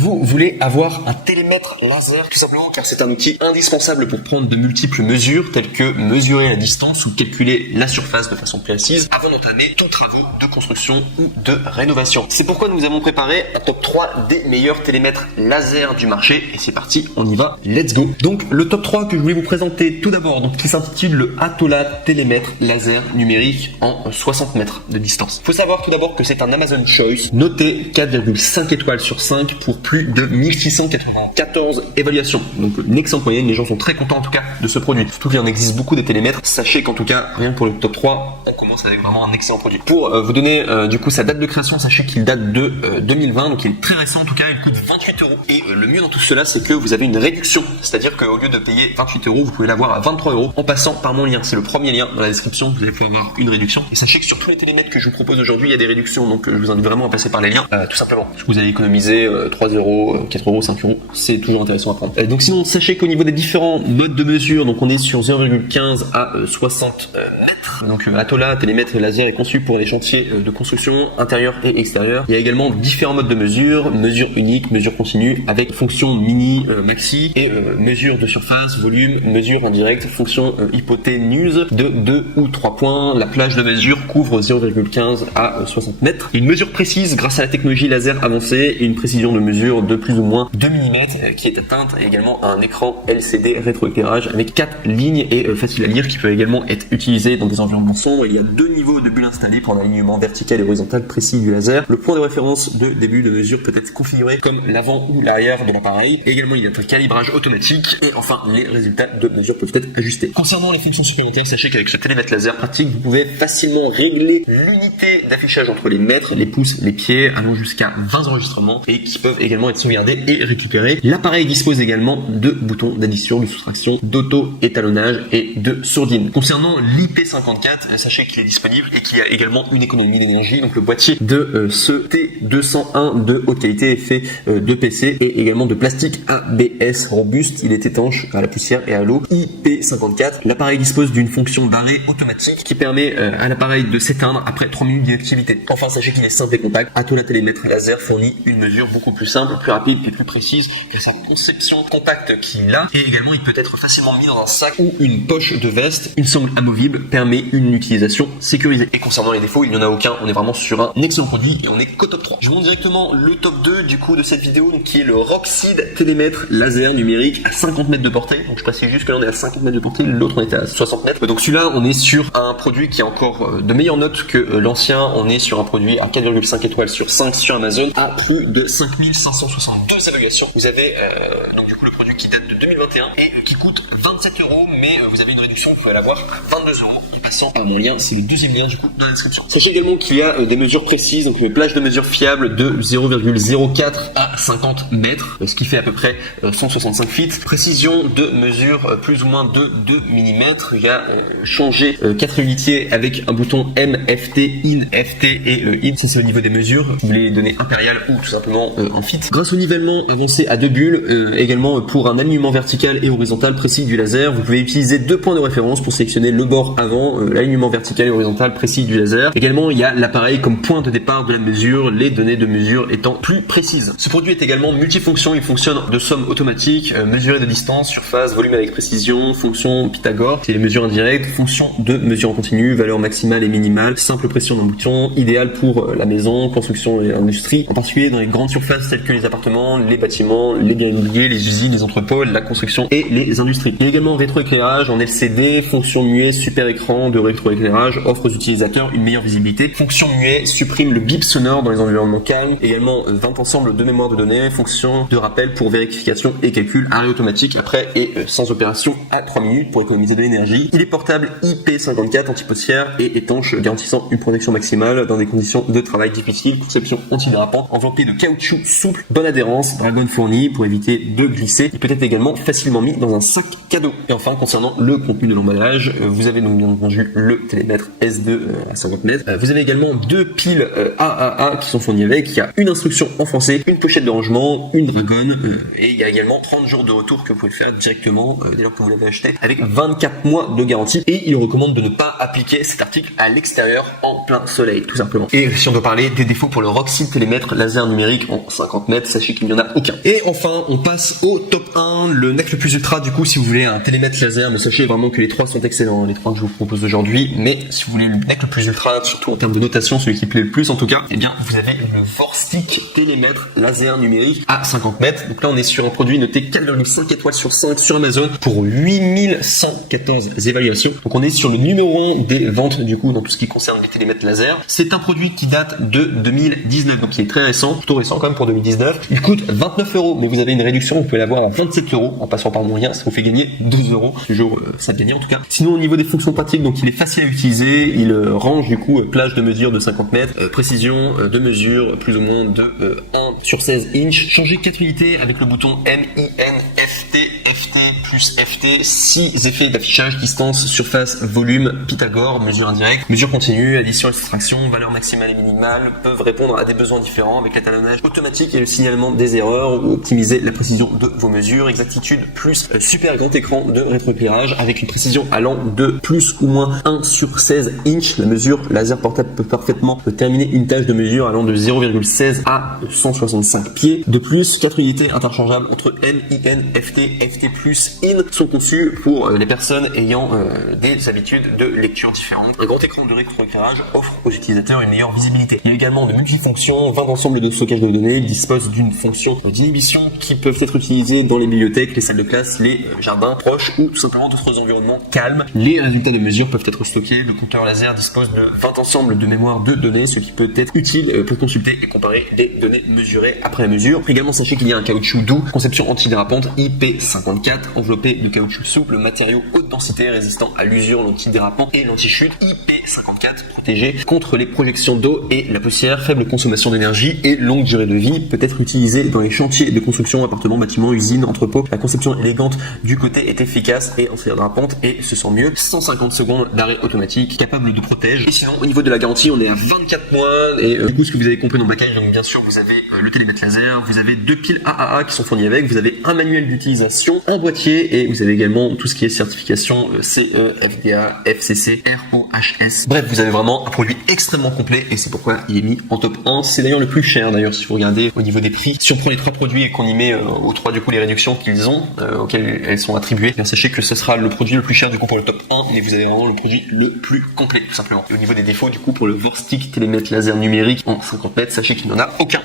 Vous voulez avoir un télémètre laser tout simplement car c'est un outil indispensable pour prendre de multiples mesures telles que mesurer la distance ou calculer la surface de façon précise avant d'entamer tous travaux de construction ou de rénovation. C'est pourquoi nous avons préparé un top 3 des meilleurs télémètres laser du marché et c'est parti, on y va, let's go. Donc le top 3 que je voulais vous présenter tout d'abord, donc qui s'intitule le Atola télémètre laser numérique en 60 mètres de distance. Faut savoir tout d'abord que c'est un Amazon Choice noté 4,5 étoiles sur 5 pour plus de 1694 évaluations. Donc une excellente moyenne, les gens sont très contents en tout cas de ce produit. Surtout qu'il en existe beaucoup des télémètres. Sachez qu'en tout cas, rien que pour le top 3, on commence avec vraiment un excellent produit. Pour vous donner du coup sa date de création, sachez qu'il date de 2020, donc il est très récent en tout cas, il coûte 28 €. Et le mieux dans tout cela, c'est que vous avez une réduction. C'est-à-dire qu'au lieu de payer 28 €, vous pouvez l'avoir à 23 € en passant par mon lien. C'est le premier lien dans la description, vous allez pouvoir avoir une réduction. Et sachez que sur tous les télémètres que je vous propose aujourd'hui, il y a des réductions. Donc je vous invite vraiment à passer par les liens, tout simplement. Parce que vous allez économiser 3 €, 4 €, 5 €. C'est toujours intéressant à prendre. Donc sinon, sachez qu'au niveau des différents modes de mesure, donc on est sur 0,15 à 60 mètres. Donc Atola télémètre laser est conçu pour les chantiers de construction intérieur et extérieur. Il y a également différents modes de mesure unique, mesure continue avec fonction mini, maxi et mesure de surface, volume, mesure en direct, fonction hypoténuse de 2 ou 3 points. La plage de mesure couvre 0,15 à 60 mètres. Une mesure précise grâce à la technologie laser avancée et une précision de mesure de plus ou moins 2 mm qui est atteinte, et également un écran LCD rétroéclairage avec 4 lignes et facile à lire qui peut également être utilisé dans des environnements sombres. Il y a 2 niveaux de bulles installés pour un alignement vertical et horizontal précis du laser. Le point de référence de début de mesure peut être configuré comme l'avant ou l'arrière de l'appareil. Également, il y a un calibrage automatique et enfin, les résultats de mesure peuvent être ajustés. Concernant les fonctions supplémentaires, sachez qu'avec ce télémètre laser pratique, vous pouvez facilement régler l'unité d'affichage entre les mètres, les pouces, les pieds, allant jusqu'à 20 enregistrements et qui peuvent également être sauvegardés et récupérés. L'appareil dispose également de boutons d'addition, de soustraction, d'auto-étalonnage et de sourdine. Concernant l'IP54, sachez qu'il est disponible et qu'il y a également une économie d'énergie. Donc le boîtier de ce T201 de haute qualité est fait de PC et également de plastique ABS robuste. Il est étanche à la poussière et à l'eau. IP54. L'appareil dispose d'une fonction d'arrêt automatique qui permet à l'appareil de s'éteindre après 3 minutes d'inactivité. Enfin, sachez qu'il est simple et compact. Atola télémètre laser fournit une mesure beaucoup plus simple, plus rapide et plus précise que sa conception compact qu'il a. Et également, il peut être facilement mis dans un sac ou une poche de veste. Une sangle amovible permet une utilisation sécurisée. Et concernant les défauts, il n'y en a aucun. On est vraiment sur un excellent produit et on est qu'au top 3. Je vous montre directement le top 2 du coup de cette vidéo, donc qui est le Roxeed télémètre laser numérique à 50 mètres de portée. Donc je précise juste que là on est à 50 mètres de portée, l'autre on était à 60 mètres. Donc celui-là on est sur un produit qui a encore de meilleures notes que l'ancien. On est sur un produit à 4,5 étoiles sur 5 sur Amazon à plus de 5562 évaluations. Vous avez donc du coup le produit qui date de 2021 et qui coûte 27 €, mais vous avez une réduction, vous pouvez l'avoir à 22 € en passant par mon lien, c'est le deuxième lien du coup dans la description. Sachez également qu'il y a des mesures précises, donc une plage de mesure fiable de 0,04 à 50 mètres, ce qui fait à peu près 165 feet. Précision de mesure plus ou moins de 2 mm. Il y a changé 4 unitiers avec un bouton MFT, IN, FT et IN. Ça c'est au niveau des mesures. Vous les données impériales ou tout simplement en feet. Grâce au nivellement avancé à 2 bulles, également pour un alignement vertical et horizontal précis du laser, vous pouvez utiliser 2 points de référence pour sélectionner le bord avant, l'alignement vertical et horizontal précis du laser. Également, il y a l'appareil comme point de départ de la mesure, les données de mesure étant plus précises. Ce produit est également multifonction, il fonctionne de somme automatique, mesurer de distance, surface, volume avec précision, fonction Pythagore, c'est les mesures indirectes, fonction de mesure en continu, valeur maximale et minimale, simple pression d'un bouton, idéal pour la maison, construction et industrie, en particulier dans les grandes surfaces telles que les appartements, les bâtiments, les biens immobiliers, les usines, les entrepôts, la construction et les industries. Il y a également rétroéclairage en LCD, fonction muet, super écran de rétroéclairage, offre aux utilisateurs une meilleure visibilité. Fonction muet supprime le bip sonore dans les environnements calmes. Également 20 ensembles de mémoire de données, fonction de rappel pour vérification et calcul, arrêt automatique après et sans opération à 3 minutes pour économiser de l'énergie. Il est portable IP54 anti-poussière et étanche, garantissant une protection maximale dans des conditions de travail difficiles. Conception antidérapante, enveloppé de caoutchouc souple, bonne adhérence, dragon fourni pour éviter de glisser. Il peut être également facilement mis dans un sac cadeau. Et enfin, concernant le contenu de l'emballage, vous avez donc bien entendu vu le télémètre S2 à 50 mètres. Vous avez également deux piles AAA qui sont fournies avec. Il y a une instruction en français, une pochette de rangement, une dragonne et il y a également 30 jours de retour que vous pouvez faire directement dès lors que vous l'avez acheté avec 24 mois de garantie. Et il recommande de ne pas appliquer cet article à l'extérieur en plein soleil, tout simplement. Et si on doit parler des défauts pour le Roxy télémètre laser numérique en 50 mètres, sachez qu'il n'y en a aucun. Et enfin, on passe au top 1, le NEC le plus ultra. Du coup, si vous voulez un télémètre laser, mais sachez vraiment que les trois sont excellents, les trois que je vous propose aujourd'hui. Mais si vous voulez le NEC le plus ultra, surtout en termes de notation, celui qui plaît le plus en tout cas, eh bien, vous avez le Vorstick télémètre laser numérique à 50 mètres. Donc là, on est sur un produit noté 4,5 étoiles sur 5 sur Amazon pour 8114 évaluations. Donc on est sur le numéro 1 des ventes du coup dans tout ce qui concerne les télémètres laser. C'est un produit qui date de 2019, donc il est très récent, plutôt récent quand même pour 2019. Il coûte 29 €, mais vous avez une réduction, vous pouvez l'avoir à 27 € en passant par mon lien, ça vous fait gagner 2 €. Toujours ça gagner en tout cas. Sinon au niveau des fonctions pratiques, donc il est facile à utiliser, il range du coup plage de mesure de 50 mètres, précision de mesure plus ou moins de 1 sur 16 inch, changer 4 unités avec le bouton MINFT, FT plus FT, 6 effets d'affichage, distance, surface, volume, Pythagore, mesure indirecte, mesure continue, addition et soustraction, valeur maximale et minimale, peuvent répondre à des besoins différents avec l'étalonnage automatique et le signalement des erreurs ou optimiser la précision de vos mesures, exactitude plus super grand écran de rétroéclairage avec une précision allant de plus ou moins 1 sur 16 inch. La mesure laser portable peut parfaitement terminer une tâche de mesure allant de 0,16 à 165 pieds. De plus, 4 unités interchangeables entre MIN, FT, FT plus IN sont conçues pour les personnes ayant des habitudes de lecture différentes. Un grand écran de rétroéclairage offre aux utilisateurs une meilleure visibilité. Il y a également de multifonctions, 20 ensembles de stockage de données. Il dispose d'une fonction d'inhibition qui peuvent être utilisées dans les bibliothèques, les salles de classe, les jardins proches ou tout simplement d'autres environnements calmes. Les résultats de mesure peuvent être stockés. Le compteur laser dispose de 20 ensembles de mémoire de données, ce qui peut être utile pour consulter et comparer des données mesurées après la mesure. Également, sachez qu'il y a un caoutchouc doux, conception antidérapante IP54, enveloppé de caoutchouc souple, matériau haute densité résistant à l'usure, l'antidérapant et l'anti-chute. IP54 protégé contre les projections d'eau et la poussière, faible consommation d'énergie et longue durée de vie, peut être utilisé dans les chantiers de construction, appartements, bâtiments, usines, entrepôts. La conception élégante du côté est efficace et antidérapante et se sent mieux. 150 secondes d'arrêt automatique, capable de protéger. Et sinon, au niveau de la garantie, on est à 24 mois et du coup, ce que vous avez compris dans le package, donc bien sûr, vous avez le télémètre laser, vous avez deux piles AAA qui sont fournies avec, vous avez un manuel d'utilisation, un boîtier et vous avez également tout ce qui est certification CE, FDA, FCC, ROHS. Bref, vous avez vraiment un produit extrêmement complet et c'est pourquoi il est mis en top 1. C'est d'ailleurs le plus cher d'ailleurs si vous regardez au niveau des prix. Si on prend les trois produits et qu'on y met aux trois du coup les réductions qu'ils ont, auxquelles elles sont attribuées, bien sachez que ce sera le produit le plus cher du coup pour le top 1, mais vous avez vraiment le produit le plus complet tout simplement. Et au niveau des défauts du coup pour le Vorstick télémètre laser numérique en 50 mètres, sachez qu'il n'y en a aucun.